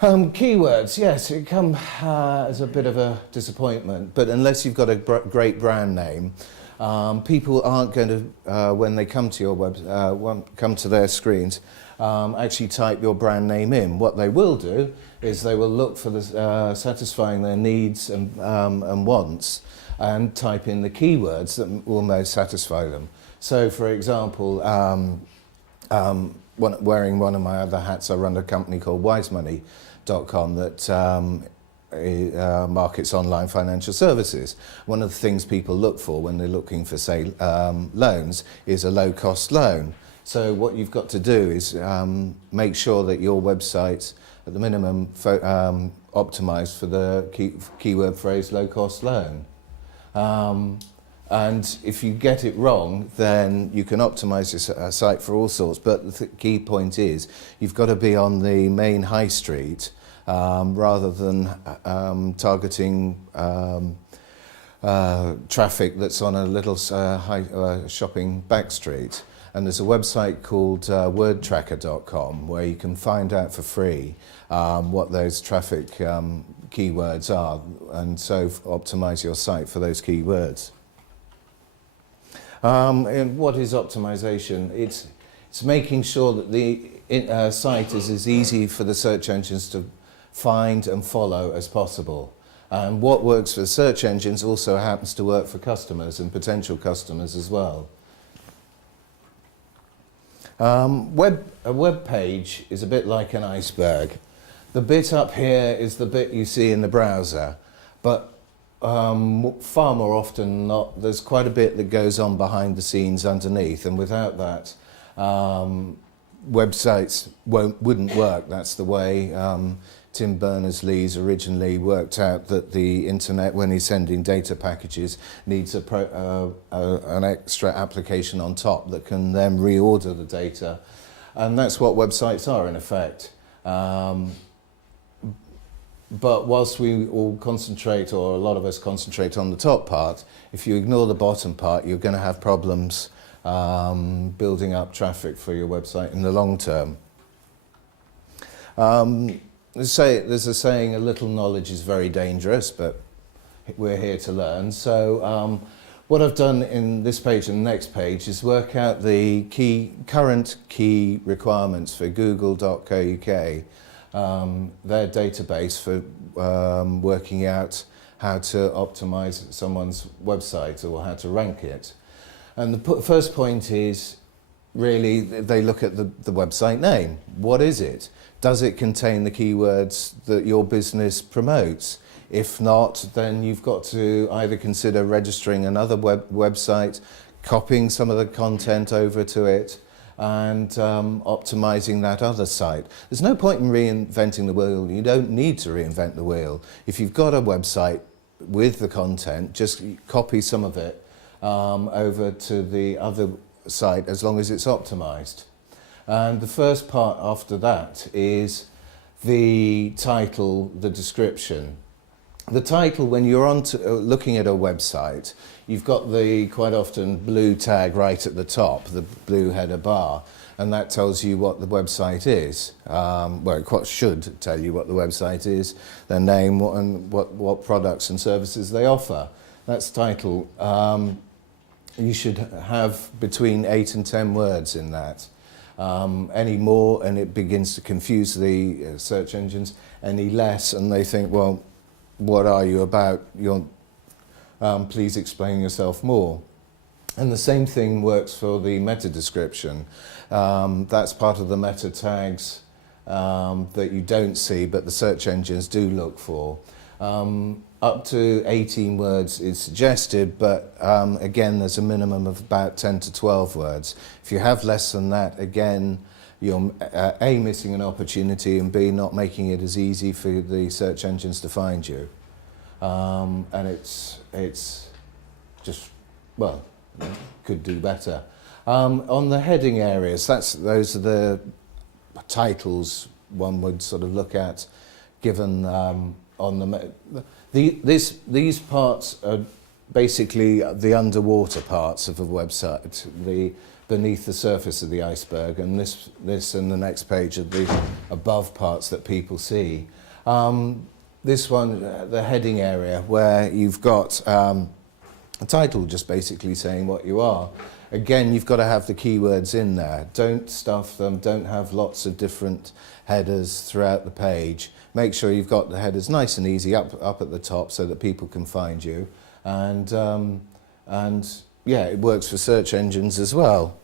Keywords, yes, it come as a bit of a disappointment, but unless you've got a great brand name, people aren't going to, when they come to your come to their screens, actually type your brand name in. What they will do is they will look for the, satisfying their needs and wants, and type in the keywords that will most satisfy them. So, for example, wearing one of my other hats, I run a company called wisemoney.com that markets online financial services. One of the things people look for when they're looking for, say, loans is a low-cost loan. So what you've got to do is make sure that your website's at the minimum optimized for the keyword phrase low-cost loan. And if you get it wrong, then you can optimize your site for all sorts. But the key point is you've got to be on the main high street rather than targeting traffic that's on a little shopping back street. And there's a website called wordtracker.com where you can find out for free what those traffic keywords are, and so optimize your site for those keywords. And what is optimization? It's making sure that the site is as easy for the search engines to find and follow as possible. And what works for search engines also happens to work for customers and potential customers as well. A web page is a bit like an iceberg. The bit up here is the bit you see in the browser, but far more often than not, there's quite a bit that goes on behind the scenes underneath, and without that, websites wouldn't work. That's the way Tim Berners-Lee's originally worked out that the internet, when he's sending data packages, needs an extra application on top that can then reorder the data. And that's what websites are, in effect. But whilst we all concentrate, or a lot of us concentrate on the top part, if you ignore the bottom part, you're going to have problems building up traffic for your website in the long term. There's a saying, a little knowledge is very dangerous, but we're here to learn. So what I've done in this page and the next page is work out the current key requirements for google.co.uk, their database for working out how to optimize someone's website or how to rank it. And the first point is, really, they look at the website name. What is it? Does it contain the keywords that your business promotes? If not, then you've got to either consider registering another website, copying some of the content over to it, and optimizing that other site. There's no point in reinventing the wheel. You don't need to reinvent the wheel. If you've got a website with the content, just copy some of it over to the other site as long as it's optimized. And the first part after that is the title, the description. The title, when you're looking at a website, you've got the quite often blue tag right at the top, the blue header bar, and that tells you what the website is. Well, it should tell you what the website is, their name, and what products and services they offer. That's title. You should have between 8 and 10 words in that. Any more and it begins to confuse the search engines. Any less and they think, well, what are you about? Please explain yourself more. And the same thing works for the meta description. That's part of the meta tags that you don't see, but the search engines do look for. Up to 18 words is suggested, but again, there's a minimum of about 10 to 12 words. If you have less than that, again, you're A, missing an opportunity, and B, not making it as easy for the search engines to find you. And it's just, well, could do better. On the heading areas, those are the titles one would sort of look at, given on these parts are basically the underwater parts of a website. The beneath the surface of the iceberg, and this and the next page are the above parts that people see. This one, the heading area, where you've got a title just basically saying what you are. Again, you've got to have the keywords in there. Don't stuff them, don't have lots of different headers throughout the page. Make sure you've got the headers nice and easy up at the top so that people can find you. And yeah, it works for search engines as well.